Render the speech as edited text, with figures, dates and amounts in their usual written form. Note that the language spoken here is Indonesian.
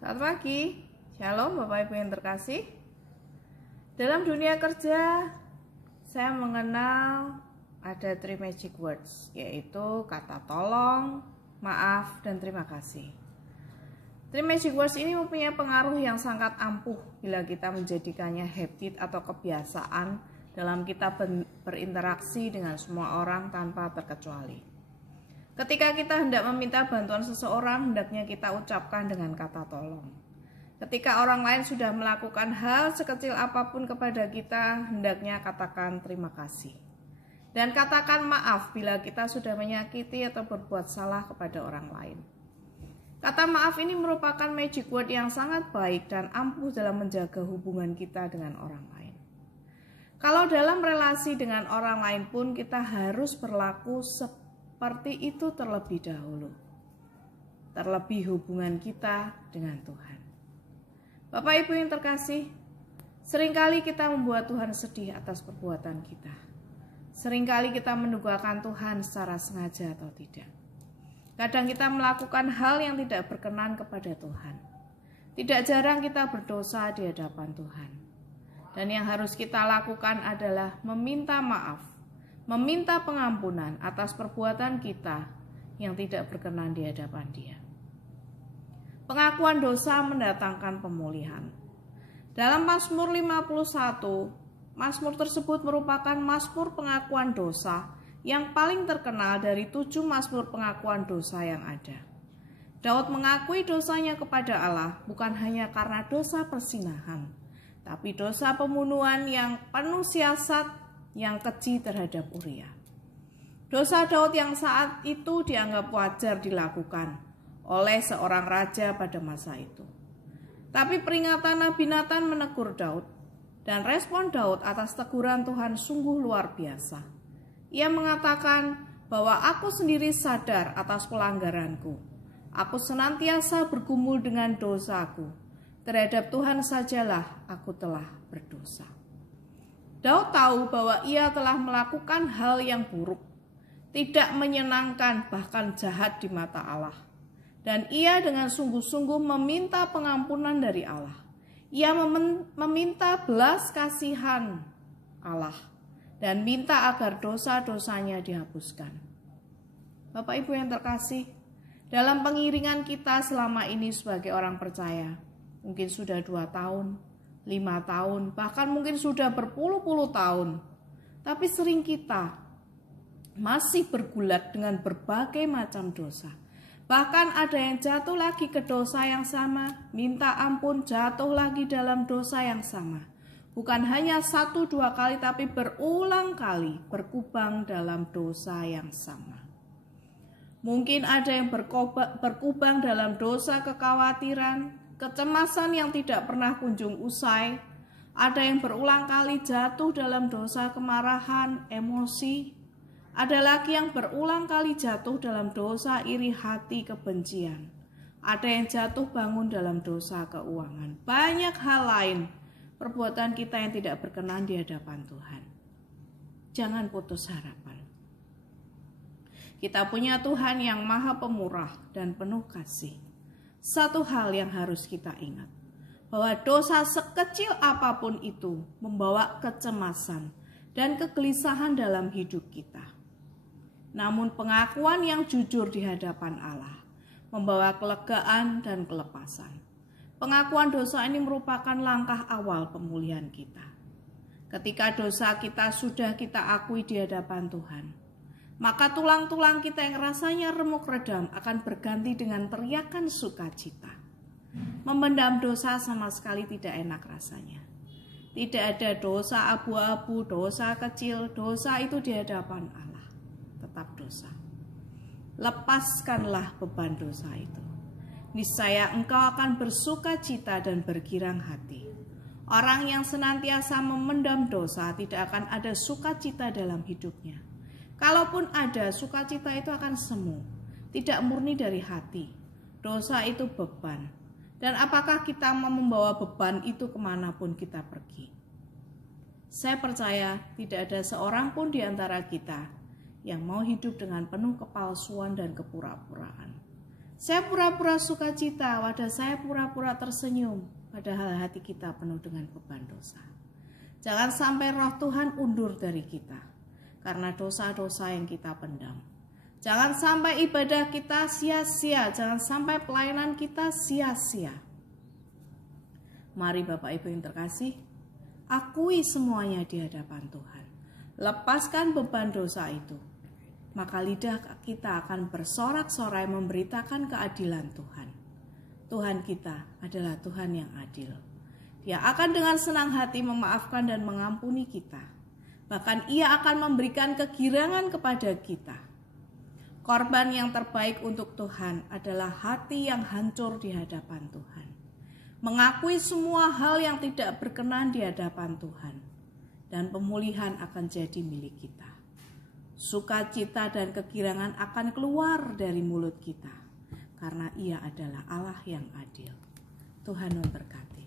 Selamat pagi, Shalom Bapak Ibu yang terkasih. Dalam dunia kerja, saya mengenal ada 3 magic words, yaitu kata tolong, maaf, dan terima kasih. 3 magic words ini mempunyai pengaruh yang sangat ampuh bila kita menjadikannya habit atau kebiasaan dalam kita berinteraksi dengan semua orang tanpa terkecuali. Ketika kita hendak meminta bantuan seseorang, hendaknya kita ucapkan dengan kata tolong. Ketika orang lain sudah melakukan hal sekecil apapun kepada kita, hendaknya katakan terima kasih. Dan katakan maaf bila kita sudah menyakiti atau berbuat salah kepada orang lain. Kata maaf ini merupakan magic word yang sangat baik dan ampuh dalam menjaga hubungan kita dengan orang lain. Kalau dalam relasi dengan orang lain pun kita harus berlaku seperti itu terlebih dahulu. Terlebih hubungan kita dengan Tuhan. Bapak Ibu yang terkasih, seringkali kita membuat Tuhan sedih atas perbuatan kita. Seringkali kita mendugakan Tuhan secara sengaja atau tidak. Kadang kita melakukan hal yang tidak berkenan kepada Tuhan. Tidak jarang kita berdosa di hadapan Tuhan. Dan yang harus kita lakukan adalah meminta maaf, meminta pengampunan atas perbuatan kita yang tidak berkenan di hadapan Dia. Pengakuan dosa mendatangkan pemulihan. Dalam Mazmur 51, Mazmur tersebut merupakan Mazmur pengakuan dosa yang paling terkenal dari 7 Mazmur pengakuan dosa yang ada. Daud mengakui dosanya kepada Allah bukan hanya karena dosa persinahan, tapi dosa pembunuhan yang penuh siasat yang keji terhadap Uria. Dosa Daud yang saat itu dianggap wajar dilakukan oleh seorang raja pada masa itu. Tapi peringatan Nabi Nathan menegur Daud, dan respon Daud atas teguran Tuhan sungguh luar biasa. Ia mengatakan bahwa aku sendiri sadar atas pelanggaranku. Aku senantiasa bergumul dengan dosaku. Terhadap Tuhan sajalah aku telah berdosa. Daud tahu bahwa ia telah melakukan hal yang buruk, tidak menyenangkan, bahkan jahat di mata Allah. Dan ia dengan sungguh-sungguh meminta pengampunan dari Allah. Ia meminta belas kasihan Allah dan minta agar dosa-dosanya dihapuskan. Bapak Ibu yang terkasih, dalam pengiringan kita selama ini sebagai orang percaya, mungkin sudah 2 tahun, 5 tahun, bahkan mungkin sudah berpuluh-puluh tahun. Tapi sering kita masih bergulat dengan berbagai macam dosa. Bahkan ada yang jatuh lagi ke dosa yang sama, minta ampun, jatuh lagi dalam dosa yang sama. Bukan hanya 1-2 kali, tapi berulang kali berkubang dalam dosa yang sama. Mungkin ada yang berkubang dalam dosa kekhawatiran, kecemasan yang tidak pernah kunjung usai. Ada yang berulang kali jatuh dalam dosa kemarahan, emosi. Ada lagi yang berulang kali jatuh dalam dosa iri hati, kebencian. Ada yang jatuh bangun dalam dosa keuangan. Banyak hal lain perbuatan kita yang tidak berkenan di hadapan Tuhan. Jangan putus harapan. Kita punya Tuhan yang maha pemurah dan penuh kasih. Satu hal yang harus kita ingat, bahwa dosa sekecil apapun itu membawa kecemasan dan kegelisahan dalam hidup kita. Namun pengakuan yang jujur di hadapan Allah membawa kelegaan dan kelepasan. Pengakuan dosa ini merupakan langkah awal pemulihan kita. Ketika dosa kita sudah kita akui di hadapan Tuhan, maka tulang-tulang kita yang rasanya remuk redam akan berganti dengan teriakan sukacita. Memendam dosa sama sekali tidak enak rasanya. Tidak ada dosa abu-abu, dosa kecil, dosa itu di hadapan Allah. Tetap dosa. Lepaskanlah beban dosa itu. Niscaya engkau akan bersuka cita dan bergirang hati. Orang yang senantiasa memendam dosa tidak akan ada sukacita dalam hidupnya. Kalaupun ada, sukacita itu akan semu, tidak murni dari hati. Dosa itu beban. Dan apakah kita mau membawa beban itu kemanapun kita pergi? Saya percaya tidak ada seorang pun di antara kita yang mau hidup dengan penuh kepalsuan dan kepura-puraan. Saya pura-pura sukacita, padahal saya pura-pura tersenyum, padahal hati kita penuh dengan beban dosa. Jangan sampai roh Tuhan undur dari kita karena dosa-dosa yang kita pendam. Jangan sampai ibadah kita sia-sia, jangan sampai pelayanan kita sia-sia. Mari Bapak Ibu yang terkasih, akui semuanya di hadapan Tuhan. Lepaskan beban dosa itu. Maka lidah kita akan bersorak-sorai memberitakan keadilan Tuhan. Tuhan kita adalah Tuhan yang adil. Dia akan dengan senang hati memaafkan dan mengampuni kita. Bahkan Ia akan memberikan kegirangan kepada kita. Korban yang terbaik untuk Tuhan adalah hati yang hancur di hadapan Tuhan. Mengakui semua hal yang tidak berkenan di hadapan Tuhan. Dan pemulihan akan jadi milik kita. Sukacita dan kegirangan akan keluar dari mulut kita. Karena Ia adalah Allah yang adil. Tuhan memberkati.